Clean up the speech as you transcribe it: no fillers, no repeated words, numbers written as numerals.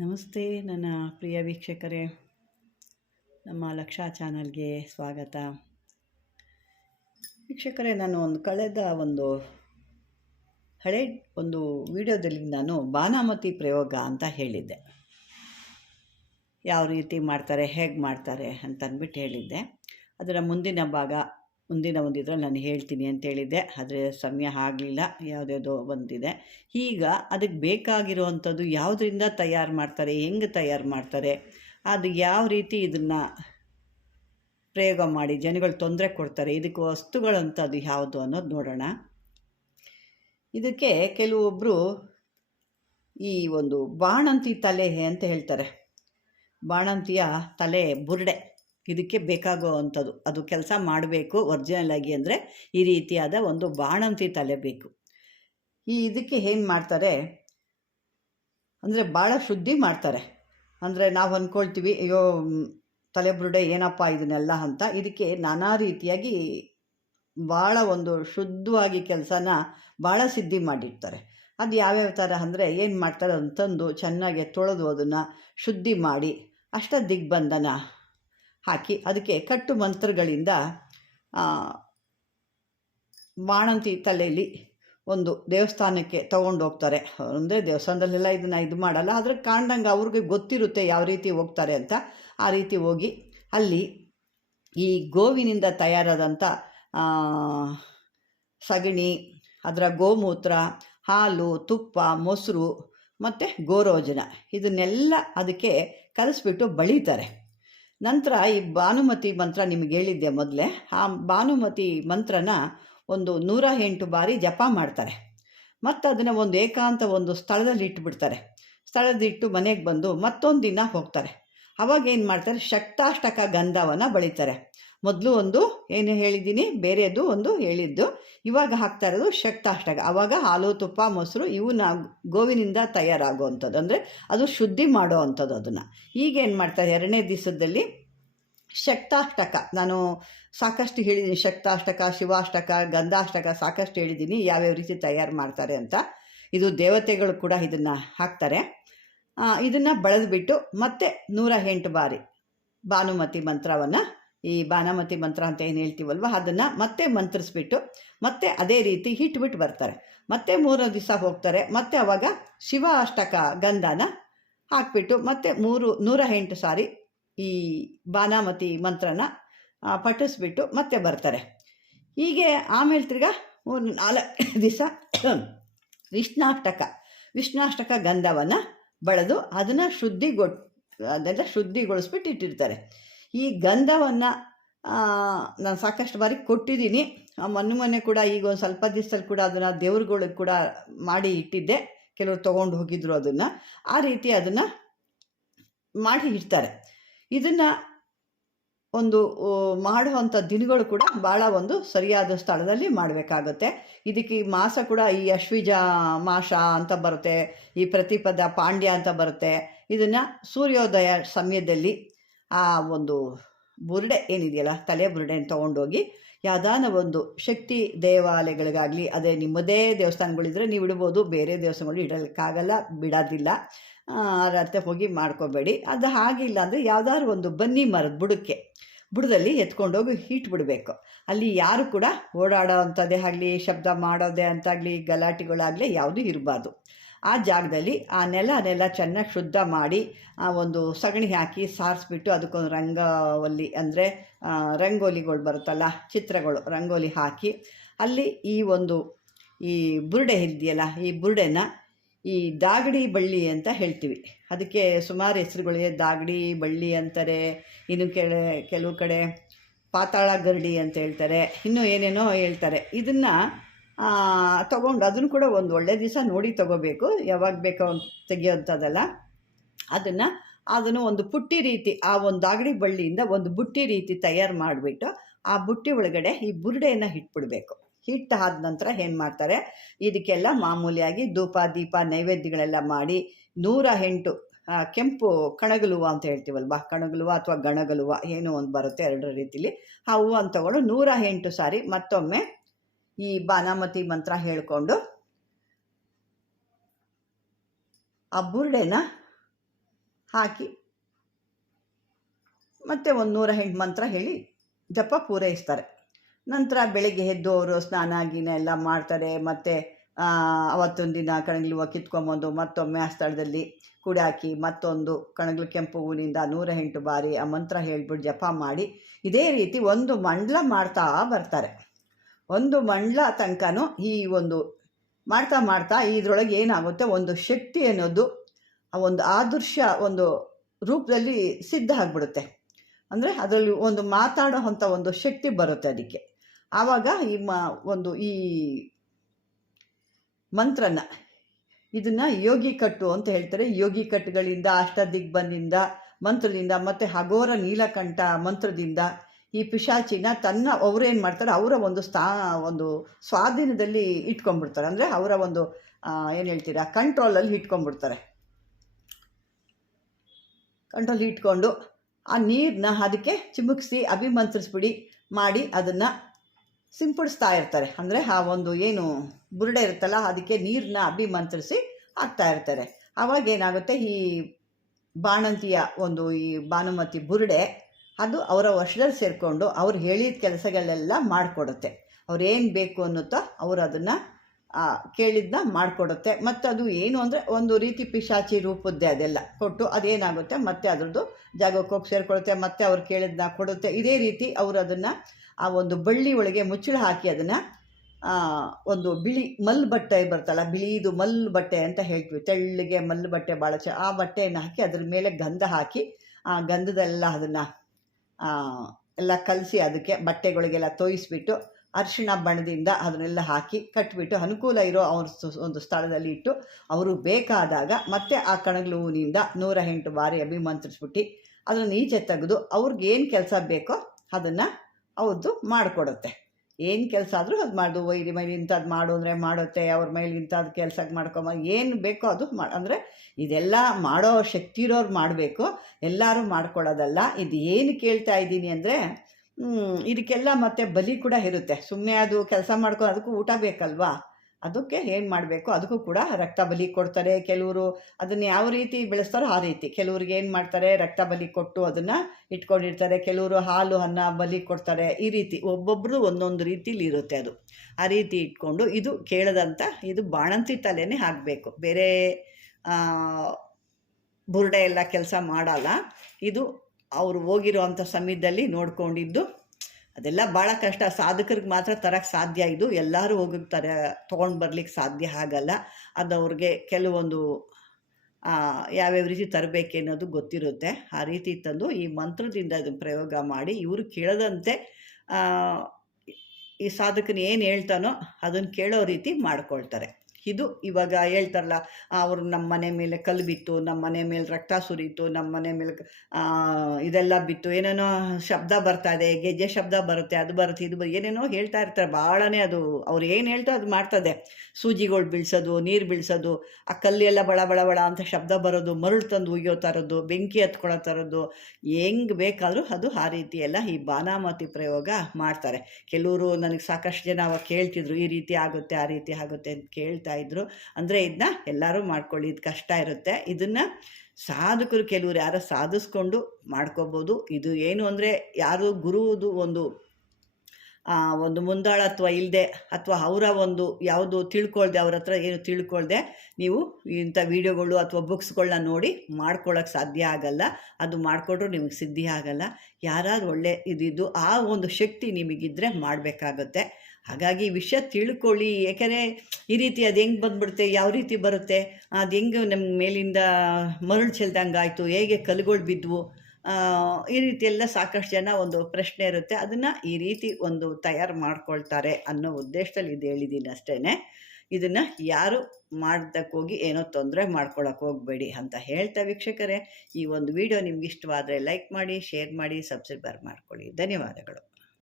ನಮಸ್ತೆ ನನ್ನ ಪ್ರಿಯ ವೀಕ್ಷಕರೇ, ನಮ್ಮ ಲಕ್ಷಾ ಚಾನಲ್ಗೆ ಸ್ವಾಗತ. ವೀಕ್ಷಕರೇ, ನಾನು ಕಳೆದ ಹಳೆ ವಿಡಿಯೋದಲ್ಲಿ ನಾನು ಬಾನಾಮತಿ ಪ್ರಯೋಗ ಅಂತ ಹೇಳಿದ್ದೆ. ಯಾವ ರೀತಿ ಮಾಡ್ತಾರೆ, ಹೇಗೆ ಮಾಡ್ತಾರೆ ಅಂತ ಅಂದ್ಬಿಟ್ಟು ಹೇಳಿದ್ದೆ. ಅದರ ಮುಂದಿನ ಭಾಗ ಮುಂದಿನ ಒಂದಿದ್ರಲ್ಲಿ ನಾನು ಹೇಳ್ತೀನಿ ಅಂತ ಹೇಳಿದ್ದೆ. ಆದರೆ ಸಮಯ ಆಗಲಿಲ್ಲ, ಯಾವುದ್ಯಾವುದೋ ಬಂದಿದೆ. ಈಗ ಅದಕ್ಕೆ ಬೇಕಾಗಿರುವಂಥದ್ದು ಯಾವುದರಿಂದ ತಯಾರು ಮಾಡ್ತಾರೆ, ಹೆಂಗೆ ತಯಾರು ಮಾಡ್ತಾರೆ, ಅದು ಯಾವ ರೀತಿ ಇದನ್ನು ಪ್ರಯೋಗ ಮಾಡಿ ಜನಗಳು ತೊಂದರೆ ಕೊಡ್ತಾರೆ, ಇದಕ್ಕೆ ವಸ್ತುಗಳಂಥದ್ದು ಯಾವುದು ಅನ್ನೋದು ನೋಡೋಣ. ಇದಕ್ಕೆ ಕೆಲವೊಬ್ಬರು ಈ ಬಾಣಂತಿ ತಲೆ ಅಂತ ಹೇಳ್ತಾರೆ. ಬಾಣಂತಿಯ ತಲೆ ಬುರುಡೆ ಇದಕ್ಕೆ ಬೇಕಾಗುವಂಥದ್ದು. ಅದು ಕೆಲಸ ಮಾಡಬೇಕು ಒರಿಜಿನಲ್ ಆಗಿ ಅಂದರೆ ಈ ರೀತಿಯಾದ ಬಾಣಂತಿ ತಲೆ ಬೇಕು. ಇದಕ್ಕೆ ಏನು ಮಾಡ್ತಾರೆ ಅಂದರೆ ಭಾಳ ಶುದ್ಧಿ ಮಾಡ್ತಾರೆ. ಅಂದರೆ ನಾವು ಅಂದ್ಕೊಳ್ತೀವಿ, ಅಯ್ಯೋ ತಲೆ ಬುರುಡೆ ಏನಪ್ಪ ಇದನ್ನೆಲ್ಲ ಅಂತ. ಇದಕ್ಕೆ ನಾನಾ ರೀತಿಯಾಗಿ ಭಾಳ ಶುದ್ಧವಾಗಿ ಕೆಲಸನ ಭಾಳ ಸಿದ್ಧಿ ಮಾಡಿರ್ತಾರೆ. ಅದು ಯಾವ್ಯಾವ ಥರ ಅಂದರೆ ಏನು ಮಾಡ್ತಾರೆ ಅಂತಂದು ಚೆನ್ನಾಗಿ ತೊಳೆದು ಅದನ್ನು ಶುದ್ಧಿ ಮಾಡಿ ಅಷ್ಟ ದಿಗ್ಬಂಧನ ಹಾಕಿ ಅದಕ್ಕೆ ಕಟ್ಟು ಮಂತ್ರಗಳಿಂದ ಬಾಣಂತಿ ತಲೆಯಲ್ಲಿ ದೇವಸ್ಥಾನಕ್ಕೆ ತೊಗೊಂಡು ಹೋಗ್ತಾರೆ. ಅಂದರೆ ದೇವಸ್ಥಾನದಲ್ಲೆಲ್ಲ ಇದನ್ನು ಇದು ಮಾಡಲ್ಲ, ಆದರೆ ಕಾಣ್ದಂಗೆ ಅವ್ರಿಗೆ ಗೊತ್ತಿರುತ್ತೆ ಯಾವ ರೀತಿ ಹೋಗ್ತಾರೆ ಅಂತ. ಆ ರೀತಿ ಹೋಗಿ ಅಲ್ಲಿ ಈ ಗೋವಿನಿಂದ ತಯಾರಾದಂಥ ಸಗಣಿ, ಅದರ ಗೋಮೂತ್ರ, ಹಾಲು, ತುಪ್ಪ, ಮೊಸರು ಮತ್ತು ಗೋರೋಜನ ಇದನ್ನೆಲ್ಲ ಅದಕ್ಕೆ ಕಲಿಸ್ಬಿಟ್ಟು ಬಳಿತಾರೆ. ನಂತರ ಈ ಭಾನುಮತಿ ಮಂತ್ರ ನಿಮಗೆ ಹೇಳಿದ್ದೆ ಮೊದಲೇ. ಆ ಭಾನುಮತಿ ಮಂತ್ರನ 108 ಬಾರಿ ಜಪ ಮಾಡ್ತಾರೆ. ಮತ್ತು ಅದನ್ನು ಏಕಾಂತ ಸ್ಥಳದಲ್ಲಿ ಇಟ್ಟುಬಿಡ್ತಾರೆ. ಸ್ಥಳದಿಟ್ಟು ಮನೆಗೆ ಬಂದು ಮತ್ತೊಂದು ದಿನ ಹೋಗ್ತಾರೆ. ಅವಾಗ ಏನು ಮಾಡ್ತಾರೆ, ಶಕ್ತಾಷ್ಟಕ ಗಂಧವನ್ನು ಬಳಿತಾರೆ. ಮೊದಲು ಏನು ಹೇಳಿದ್ದೀನಿ, ಬೇರೆದು ಹೇಳಿದ್ದು. ಇವಾಗ ಹಾಕ್ತಾ ಇರೋದು ಶಕ್ತಾಷ್ಟಕ. ಆವಾಗ ಹಾಲು, ತುಪ್ಪ, ಮೊಸರು ಇವನ್ನ ಗೋವಿನಿಂದ ತಯಾರಾಗುವಂಥದ್ದು, ಅಂದರೆ ಅದು ಶುದ್ಧಿ ಮಾಡೋ ಅಂಥದ್ದು. ಅದನ್ನು ಈಗೇನು ಮಾಡ್ತಾರೆ, 2ನೇ ದಿವಸದಲ್ಲಿ ಶಕ್ತಾಷ್ಟಕ ನಾನು ಸಾಕಷ್ಟು ಹೇಳಿದ್ದೀನಿ. ಶಕ್ತಾಷ್ಟಕ, ಶಿವಾಷ್ಟಕ, ಗಂಧಾಷ್ಟಕ ಸಾಕಷ್ಟು ಹೇಳಿದ್ದೀನಿ ಯಾವ್ಯಾವ ರೀತಿ ತಯಾರು ಮಾಡ್ತಾರೆ ಅಂತ. ಇದು ದೇವತೆಗಳು ಕೂಡ ಇದನ್ನು ಹಾಕ್ತಾರೆ. ಇದನ್ನು ಬಳದ್ಬಿಟ್ಟು ಮತ್ತೆ 108 ಬಾರಿ ಭಾನುಮತಿ ಮಂತ್ರವನ್ನು, ಈ ಬಾನಾಮತಿ ಮಂತ್ರ ಅಂತ ಏನು ಹೇಳ್ತೀವಲ್ವ, ಅದನ್ನು ಮತ್ತೆ ಮಂತ್ರಿಸ್ಬಿಟ್ಟು ಮತ್ತೆ ಅದೇ ರೀತಿ ಇಟ್ಬಿಟ್ಟು ಬರ್ತಾರೆ. ಮತ್ತೆ 3 ದಿವಸ ಹೋಗ್ತಾರೆ. ಮತ್ತೆ ಆವಾಗ ಶಿವ ಅಷ್ಟಕ ಗಂಧನ ಹಾಕ್ಬಿಟ್ಟು ಮತ್ತೆ 108 ಸಾರಿ ಈ ಬಾನಾಮತಿ ಮಂತ್ರನ ಪಠಿಸ್ಬಿಟ್ಟು ಮತ್ತೆ ಬರ್ತಾರೆ. ಹೀಗೆ ಆಮೇಲೆ ತಿರ್ಗಾ 4 ದಿವಸ ವಿಷ್ಣಾಷ್ಟಕ ಗಂಧವನ್ನು ಬಳೆದು ಅದನ್ನು ಶುದ್ಧಿಗೊಳಿಸ್ಬಿಟ್ಟು ಇಟ್ಟಿರ್ತಾರೆ. ಈ ಗಂಧವನ್ನು ನಾನು ಸಾಕಷ್ಟು ಬಾರಿ ಕೊಟ್ಟಿದ್ದೀನಿ. ಮೊನ್ನೆ ಕೂಡ ಈಗ ಒಂದು ಸ್ವಲ್ಪ ದಿವಸದಲ್ಲಿ ಕೂಡ ಅದನ್ನು ದೇವ್ರುಗಳಿಗೆ ಕೂಡ ಮಾಡಿ ಇಟ್ಟಿದ್ದೆ. ಕೆಲವರು ತೊಗೊಂಡು ಹೋಗಿದ್ರು ಅದನ್ನು. ಆ ರೀತಿ ಅದನ್ನು ಮಾಡಿ ಇಡ್ತಾರೆ. ಇದನ್ನು ಮಾಡುವಂಥ ದಿನಗಳು ಕೂಡ ಭಾಳ ಸರಿಯಾದ ಸ್ಥಳದಲ್ಲಿ ಮಾಡಬೇಕಾಗುತ್ತೆ. ಇದಕ್ಕೆ ಈ ಮಾಸ ಕೂಡ ಈ ಅಶ್ವಿಜ ಮಾಸ ಅಂತ ಬರುತ್ತೆ, ಈ ಪ್ರತಿಪದ ಪಾಂಡ್ಯ ಅಂತ ಬರುತ್ತೆ. ಇದನ್ನು ಸೂರ್ಯೋದಯ ಸಮಯದಲ್ಲಿ ಆ ಬುರುಡೆ ಏನಿದೆಯಲ್ಲ, ತಲೆ ಬುರುಡೆನ ತೊಗೊಂಡೋಗಿ ಯಾವುದಾನ ಶಕ್ತಿ ದೇವಾಲಯಗಳಿಗಾಗಲಿ, ಅದೇ ನಿಮ್ಮದೇ ದೇವಸ್ಥಾನಗಳಿದ್ರೆ ನೀವು ಇಡ್ಬೋದು, ಬೇರೆ ದೇವಸ್ಥಾನಗಳು ಇಡೋಕ್ಕಾಗಲ್ಲ, ಬಿಡೋದಿಲ್ಲ. ಅರ್ಥ ಹೋಗಿ ಮಾಡ್ಕೋಬೇಡಿ. ಅದು ಹಾಗಿಲ್ಲ ಅಂದರೆ ಯಾವುದಾದ್ರು ಬನ್ನಿ ಮರದ ಬುಡದಲ್ಲಿ ಎತ್ಕೊಂಡೋಗಿ ಇಟ್ಬಿಡ್ಬೇಕು. ಅಲ್ಲಿ ಯಾರು ಕೂಡ ಓಡಾಡೋ ಅಂಥದ್ದೇ ಆಗಲಿ, ಶಬ್ದ ಮಾಡೋದೇ ಅಂತಾಗಲಿ, ಗಲಾಟೆಗಳಾಗಲಿ ಯಾವುದೂ ಇರಬಾರ್ದು. ಆ ಜಾಗದಲ್ಲಿ ಆ ನೆಲ ಚೆನ್ನಾಗಿ ಶುದ್ಧ ಮಾಡಿ ಸಗಣಿ ಹಾಕಿ ಸಾರಿಸ್ಬಿಟ್ಟು ಅದಕ್ಕೊಂದು ರಂಗೋಲಿ, ಅಂದರೆ ರಂಗೋಲಿಗಳು ಬರುತ್ತಲ್ಲ, ಚಿತ್ರಗಳು, ರಂಗೋಲಿ ಹಾಕಿ ಅಲ್ಲಿ ಈ ಬುರುಡೆ ಇದೆಯಲ್ಲ, ಈ ಬುರುಡೆನ ಈ ದಾಗಡಿ ಬಳ್ಳಿ ಅಂತ ಹೇಳ್ತೀವಿ. ಅದಕ್ಕೆ ಸುಮಾರು ಹೆಸರುಗಳಿವೆ. ದಾಗಡಿ ಬಳ್ಳಿ ಅಂತಾರೆ, ಇನ್ನು ಕೆಲವು ಕಡೆ ಪಾತಾಳ ಗರಡಿ ಅಂತ ಹೇಳ್ತಾರೆ, ಇನ್ನೂ ಏನೇನೋ ಹೇಳ್ತಾರೆ. ಇದನ್ನು ತೊಗೊಂಡು ಅದನ್ನು ಕೂಡ ಒಳ್ಳೆ ದಿವಸ ನೋಡಿ ತೊಗೋಬೇಕು, ಯಾವಾಗ ಬೇಕೋ ತೆಗಿಯೋಂಥದ್ದಲ್ಲ. ಅದನ್ನು ಪುಟ್ಟಿ ರೀತಿ, ಆ ದಾಗಡಿ ಬಳ್ಳಿಯಿಂದ ಬುಟ್ಟಿ ರೀತಿ ತಯಾರು ಮಾಡಿಬಿಟ್ಟು ಆ ಬುಟ್ಟಿ ಒಳಗಡೆ ಈ ಬುರುಡೆಯನ್ನು ಇಟ್ಬಿಡ್ಬೇಕು. ಹಿಟ್ಟಾದ ನಂತರ ಏನು ಮಾಡ್ತಾರೆ, ಇದಕ್ಕೆಲ್ಲ ಮಾಮೂಲಿಯಾಗಿ ಧೂಪ ದೀಪ ನೈವೇದ್ಯಗಳೆಲ್ಲ ಮಾಡಿ 108 ಕೆಂಪು ಕಣಗಲುವ ಅಂತ ಹೇಳ್ತೀವಲ್ವ, ಕಣಗಲುವ ಅಥವಾ ಗಣಗಲುವ ಏನೋ ಬರುತ್ತೆ 2 ರೀತಿಲಿ. ಆ ಹೂವನ್ನು ತಗೊಂಡು 108 ಸಾರಿ ಮತ್ತೊಮ್ಮೆ ಈ ಬಾನಾಮತಿ ಮಂತ್ರ ಹೇಳಿಕೊಂಡು ಆ ಬುರುಡೆನ ಹಾಕಿ ಮತ್ತು ಒಂದು 108 ಮಂತ್ರ ಹೇಳಿ ಜಪ ಪೂರೈಸ್ತಾರೆ. ನಂತರ ಬೆಳಗ್ಗೆ ಎದ್ದು ಅವರು ಸ್ನಾನ ಗೀನ ಎಲ್ಲ ಮಾಡ್ತಾರೆ. ಮತ್ತು ಅವತ್ತೊಂದು ದಿನ ಕಣಗಿಲು ಹೂವು ಕಿತ್ಕೊಂಬಂದು ಮತ್ತೊಮ್ಮೆ ಆ ಸ್ಥಳದಲ್ಲಿ ಕುಡಾಕಿ ಮತ್ತೊಂದು ಕಣಗಿಲು ಕೆಂಪು ಹೂವಿನಿಂದ 108 ಬಾರಿ ಆ ಮಂತ್ರ ಹೇಳ್ಬಿಟ್ಟು ಜಪ ಮಾಡಿ ಇದೇ ರೀತಿ ಒಂದು ಮಂಡಲ ಮಾಡ್ತಾ ಬರ್ತಾರೆ. ಒಂದು ಮಂಡಲ ತನಕನೂ ಈ ಒಂದು ಮಾಡ್ತಾ ಮಾಡ್ತಾ ಇದರೊಳಗೆ ಏನಾಗುತ್ತೆ, ಒಂದು ಶಕ್ತಿ ಅನ್ನೋದು ಆ ಒಂದು ಆದರ್ಶ ಒಂದು ರೂಪದಲ್ಲಿ ಸಿದ್ಧ ಆಗಿಬಿಡುತ್ತೆ. ಅಂದರೆ ಅದರಲ್ಲಿ ಒಂದು ಮಾತಾಡೋ ಅಂಥ ಒಂದು ಶಕ್ತಿ ಬರುತ್ತೆ ಅದಕ್ಕೆ. ಆವಾಗ ಈ ಮಂತ್ರನ ಇದನ್ನು ಯೋಗಿ ಕಟ್ಟು ಅಂತ ಹೇಳ್ತಾರೆ. ಯೋಗಿ ಕಟ್ಟುಗಳಿಂದ, ಅಷ್ಟದಿಗ್ಬಂದಿಂದ ಮಂತ್ರದಿಂದ ಮತ್ತು ಹಗೋರ ನೀಲಕಂಠ ಮಂತ್ರದಿಂದ ಈ ಪಿಶಾಚಿನ ಅವರೇನು ಮಾಡ್ತಾರೆ, ಅವರ ಒಂದು ಸ್ವಾಧೀನದಲ್ಲಿ ಇಟ್ಕೊಂಡ್ಬಿಡ್ತಾರೆ. ಅಂದರೆ ಅವರ ಒಂದು ಏನು ಹೇಳ್ತೀರಾ, ಕಂಟ್ರೋಲಲ್ಲಿ ಇಟ್ಕೊಂಡ್ಬಿಡ್ತಾರೆ. ಕಂಟ್ರೋಲ್ ಇಟ್ಕೊಂಡು ಆ ನೀರನ್ನ ಅದಕ್ಕೆ ಚಿಮುಕಿಸಿ ಅಭಿಮಂತ್ರಿಸ್ಬಿಡಿ ಮಾಡಿ ಅದನ್ನು ಸಿಂಪಡಿಸ್ತಾ ಇರ್ತಾರೆ. ಅಂದರೆ ಆ ಒಂದು ಏನು ಬುರುಡೆ ಇರುತ್ತಲ್ಲ ಅದಕ್ಕೆ ನೀರನ್ನ ಅಭಿಮಂತ್ರಿಸಿ ಹಾಕ್ತಾ ಇರ್ತಾರೆ. ಆವಾಗ ಏನಾಗುತ್ತೆ, ಈ ಬಾಣಂತಿಯ ಈ ಭಾನುಮತಿ ಬುರುಡೆ ಅದು ಅವರ ವಶದಲ್ಲಿ ಸೇರಿಕೊಂಡು ಅವ್ರು ಹೇಳಿದ ಕೆಲಸಗಳೆಲ್ಲ ಮಾಡಿಕೊಡುತ್ತೆ. ಅವ್ರೇನು ಬೇಕು ಅನ್ನುತ್ತೋ ಅವರು ಅದನ್ನು ಕೇಳಿದ್ದನ್ನ ಮಾಡಿಕೊಡುತ್ತೆ. ಮತ್ತು ಅದು ಏನು ಅಂದರೆ ಒಂದು ರೀತಿ ಪಿಶಾಚಿ ರೂಪದ್ದೇ ಅದೆಲ್ಲ ಕೊಟ್ಟು ಅದೇನಾಗುತ್ತೆ ಮತ್ತೆ ಅದರದ್ದು ಜಾಗಕ್ಕೆ ಹೋಗಿ ಸೇರಿಕೊಳ್ಳುತ್ತೆ. ಮತ್ತು ಅವ್ರು ಕೇಳಿದ್ದನ್ನ ಕೊಡುತ್ತೆ. ಇದೇ ರೀತಿ ಅವರು ಅದನ್ನು ಆ ಒಂದು ಬಳ್ಳಿ ಒಳಗೆ ಮುಚ್ಚಳ ಹಾಕಿ ಅದನ್ನು ಒಂದು ಬಿಳಿ ಮಲ್ಲು ಬಟ್ಟೆ ಬರ್ತಲ್ಲ, ಬಿಳಿದು ಮಲ್ಲು ಬಟ್ಟೆ ಅಂತ ಹೇಳ್ತೀವಿ, ತೆಳ್ಳಗೆ ಮಲ್ಲು ಬಟ್ಟೆ ಭಾಳ ಆ ಬಟ್ಟೆಯನ್ನು ಹಾಕಿ ಅದ್ರ ಮೇಲೆ ಗಂಧ ಹಾಕಿ ಆ ಗಂಧದೆಲ್ಲ ಅದನ್ನು ಎಲ್ಲ ಕಲಸಿ ಅದಕ್ಕೆ ಬಟ್ಟೆಗಳಿಗೆಲ್ಲ ತೋಯಿಸ್ಬಿಟ್ಟು ಅರಿಶಿಣ ಬಣ್ಣದಿಂದ ಅದನ್ನೆಲ್ಲ ಹಾಕಿ ಕಟ್ಟಿಬಿಟ್ಟು ಅನುಕೂಲ ಇರೋ ಒಂದು ಸ್ಥಳದಲ್ಲಿ ಇಟ್ಟು ಅವರು ಬೇಕಾದಾಗ ಮತ್ತೆ ಆ ಕಣಗಿಲು ಹೂವಿನಿಂದ 108 ಬಾರಿ ಅಭಿಮಂತ್ರಿಸ್ಬಿಟ್ಟು ಅದನ್ನು ಈಚೆ ತೆಗೆದು ಅವ್ರಿಗೆ ಏನು ಕೆಲಸ ಬೇಕೋ ಅದನ್ನು ಅವ್ರದ್ದು ಮಾಡಿಕೊಡುತ್ತೆ. ಏನು ಕೆಲಸ ಆದರೂ ಅದು ಮಾಡೋದು. ವೈರಿ ಮೈಲಿ ಇಂಥದ್ದು ಮಾಡು ಅಂದರೆ ಮಾಡುತ್ತೆ, ಅವ್ರ ಮೈಲಿ ಇಂಥದ್ದು ಕೆಲಸಕ್ಕೆ ಮಾಡ್ಕೊಂಬ ಏನು ಬೇಕೋ ಅದು ಅಂದರೆ ಇದೆಲ್ಲ ಮಾಡೋ ಶಕ್ತಿ ಇರೋರು ಮಾಡಬೇಕು, ಎಲ್ಲರೂ ಮಾಡ್ಕೊಳ್ಳೋದಲ್ಲ. ಇದು ಏನು ಕೇಳ್ತಾ ಇದ್ದೀನಿ ಅಂದರೆ ಇದಕ್ಕೆಲ್ಲ ಮತ್ತು ಬಲಿ ಕೂಡ ಇರುತ್ತೆ. ಸುಮ್ಮನೆ ಅದು ಕೆಲಸ ಮಾಡ್ಕೊಂಡು ಅದಕ್ಕೂ ಊಟ ಬೇಕಲ್ವಾ, ಅದಕ್ಕೆ ಏನು ಮಾಡಬೇಕು, ಅದಕ್ಕೂ ಕೂಡ ರಕ್ತ ಬಲಿ ಕೊಡ್ತಾರೆ. ಕೆಲವರು ಅದನ್ನು ಯಾವ ರೀತಿ ಬೆಳೆಸ್ತಾರೋ ಆ ರೀತಿ. ಕೆಲವ್ರಿಗೆ ಏನು ಮಾಡ್ತಾರೆ, ರಕ್ತ ಬಲಿ ಕೊಟ್ಟು ಅದನ್ನು ಇಟ್ಕೊಂಡಿರ್ತಾರೆ. ಕೆಲವರು ಹಾಲು ಅನ್ನ ಬಲಿ ಕೊಡ್ತಾರೆ. ಈ ರೀತಿ ಒಬ್ಬೊಬ್ಬರು ಒಂದೊಂದು ರೀತಿಲಿ ಇರುತ್ತೆ ಅದು. ಆ ರೀತಿ ಇಟ್ಕೊಂಡು ಇದು ಕೇಳದಂಥ ಇದು ಬಾಣಂತಿ ತಲೆನೇ ಆಗಬೇಕು, ಬೇರೆ ಬುರುಡೆ ಎಲ್ಲ ಕೆಲಸ ಮಾಡಲ್ಲ. ಇದು ಅವರು ಹೋಗಿರೋ ಅಂಥ ಸಮಯದಲ್ಲಿ ನೋಡ್ಕೊಂಡಿದ್ದು ಅದೆಲ್ಲ ಭಾಳ ಕಷ್ಟ. ಸಾಧಕರಿಗೆ ಮಾತ್ರ ತರಕ್ಕೆ ಸಾಧ್ಯ. ಇದು ಎಲ್ಲರೂ ಹೋಗಿರ್ತಾರೆ, ತೊಗೊಂಡು ಬರ್ಲಿಕ್ಕೆ ಸಾಧ್ಯ ಆಗಲ್ಲ. ಅದು ಅವ್ರಿಗೆ ಕೆಲವೊಂದು ಯಾವ್ಯಾವ ರೀತಿ ತರಬೇಕು ಅನ್ನೋದು ಗೊತ್ತಿರುತ್ತೆ. ಆ ರೀತಿ ತಂದು ಈ ಮಂತ್ರದಿಂದ ಅದನ್ನು ಪ್ರಯೋಗ ಮಾಡಿ ಇವರು ಕೇಳದಂತೆ ಈ ಸಾಧಕನ ಏನು ಹೇಳ್ತಾನೋ ಅದನ್ನು ಕೇಳೋ ರೀತಿ ಮಾಡ್ಕೊಳ್ತಾರೆ. ಇದು ಇವಾಗ ಹೇಳ್ತಾರಲ್ಲ, ಅವರು ನಮ್ಮ ಮನೆ ಮೇಲೆ ಕಲ್ಲು ಬಿತ್ತು, ನಮ್ಮ ಮನೆ ಮೇಲೆ ರಕ್ತ ಸುರಿಯಿತು, ನಮ್ಮ ಮನೆ ಮೇಲೆ ಇದೆಲ್ಲ ಬಿತ್ತು, ಏನೇನೋ ಶಬ್ದ ಬರ್ತಾ ಇದೆ, ಗೆಜ್ಜೆ ಶಬ್ದ ಬರುತ್ತೆ, ಅದು ಬರುತ್ತೆ, ಇದು ಏನೇನೋ ಹೇಳ್ತಾ ಇರ್ತಾರೆ. ಭಾಳನೇ ಅದು ಅವ್ರು ಏನು ಹೇಳ್ತಾ ಅದು ಮಾಡ್ತದೆ. ಸೂಜಿಗಳು ಬೀಳ್ಸೋದು, ನೀರು ಬೀಳ್ಸೋದು, ಆ ಕಲ್ಲೆಲ್ಲ ಬಳ ಬಳ ಬಳ ಅಂತ ಶಬ್ದ ಬರೋದು, ಮರಳು ತಂದು ಉಯ್ಯೋ ಥರದ್ದು, ಬೆಂಕಿ ಹತ್ಕೊಳ್ಳೋ ಥರದ್ದು, ಹೆಂಗೆ ಬೇಕಾದರೂ ಅದು ಆ ರೀತಿ ಎಲ್ಲ ಈ ಬಾನಾಮತಿ ಪ್ರಯೋಗ ಮಾಡ್ತಾರೆ. ಕೆಲವರು ನನಗೆ ಸಾಕಷ್ಟು ಜನ ಅವಾಗ ಕೇಳ್ತಿದ್ರು, ಈ ರೀತಿ ಆಗುತ್ತೆ ಆ ರೀತಿ ಆಗುತ್ತೆ ಅಂತ ಕೇಳ್ತಾ ಇದ್ರು. ಅಂದರೆ ಇದನ್ನ ಎಲ್ಲರೂ ಮಾಡ್ಕೊಳ್ಳಿ, ಇದು ಕಷ್ಟ ಇರುತ್ತೆ. ಇದನ್ನು ಸಾಧಕರು ಕೆಲವರು ಯಾರೋ ಸಾಧಿಸ್ಕೊಂಡು ಮಾಡ್ಕೋಬೋದು. ಇದು ಏನು ಅಂದರೆ ಯಾರು ಗುರುವುದು ಒಂದು ಮುಂದಾಳತ್ವ ಇಲ್ಲದೆ ಅಥವಾ ಅವರ ಒಂದು ಯಾವುದು ತಿಳ್ಕೊಳ್ದೆ, ಅವ್ರ ಹತ್ರ ಏನು ತಿಳ್ಕೊಳ್ದೆ ನೀವು ಇಂಥ ವೀಡಿಯೋಗಳು ಅಥವಾ ಬುಕ್ಸ್ಗಳನ್ನ ನೋಡಿ ಮಾಡ್ಕೊಳ್ಳೋಕ್ಕೆ ಸಾಧ್ಯ ಆಗಲ್ಲ. ಅದು ಮಾಡಿಕೊಟ್ರು ನಿಮಗೆ ಸಿದ್ಧಿ ಆಗಲ್ಲ. ಯಾರಾದ್ರೂ ಒಳ್ಳೆ ಇದ್ದಿದ್ದು ಆ ಒಂದು ಶಕ್ತಿ ನಿಮಗಿದ್ರೆ ಮಾಡಬೇಕಾಗುತ್ತೆ. ಹಾಗಾಗಿ ಈ ವಿಷಯ ತಿಳ್ಕೊಳ್ಳಿ. ಏಕೆಂದರೆ ಈ ರೀತಿ ಅದು ಹೆಂಗೆ ಬಂದುಬಿಡುತ್ತೆ, ಯಾವ ರೀತಿ ಬರುತ್ತೆ, ಅದು ಹೆಂಗೆ ನಮ್ಮ ಮೇಲಿಂದ ಮರಳು ಚೆಲ್ದಂಗೆ ಆಯಿತು, ಹೇಗೆ ಕಲ್ಲುಗಳು ಬಿದ್ದವು, ಈ ರೀತಿ ಎಲ್ಲ ಸಾಕಷ್ಟು ಜನ ಒಂದು ಪ್ರಶ್ನೆ ಇರುತ್ತೆ. ಅದನ್ನು ಈ ರೀತಿ ಒಂದು ತಯಾರು ಮಾಡ್ಕೊಳ್ತಾರೆ ಅನ್ನೋ ಉದ್ದೇಶದಲ್ಲಿ ಇದು ಹೇಳಿದ್ದೀನಿ ಅಷ್ಟೇ. ಇದನ್ನು ಯಾರು ಮಾಡ್ದಕ್ಕೆ ಹೋಗಿ ಏನೋ ತೊಂದರೆ ಮಾಡ್ಕೊಳಕ್ಕೆ ಹೋಗಬೇಡಿ ಅಂತ ಹೇಳ್ತಾ ವೀಕ್ಷಕರೇ, ಈ ಒಂದು ವಿಡಿಯೋ ನಿಮ್ಗೆ ಇಷ್ಟವಾದರೆ ಲೈಕ್ ಮಾಡಿ, ಶೇರ್ ಮಾಡಿ, ಸಬ್ಸ್ಕ್ರೈಬ್ ಮಾಡ್ಕೊಳ್ಳಿ. ಧನ್ಯವಾದಗಳು.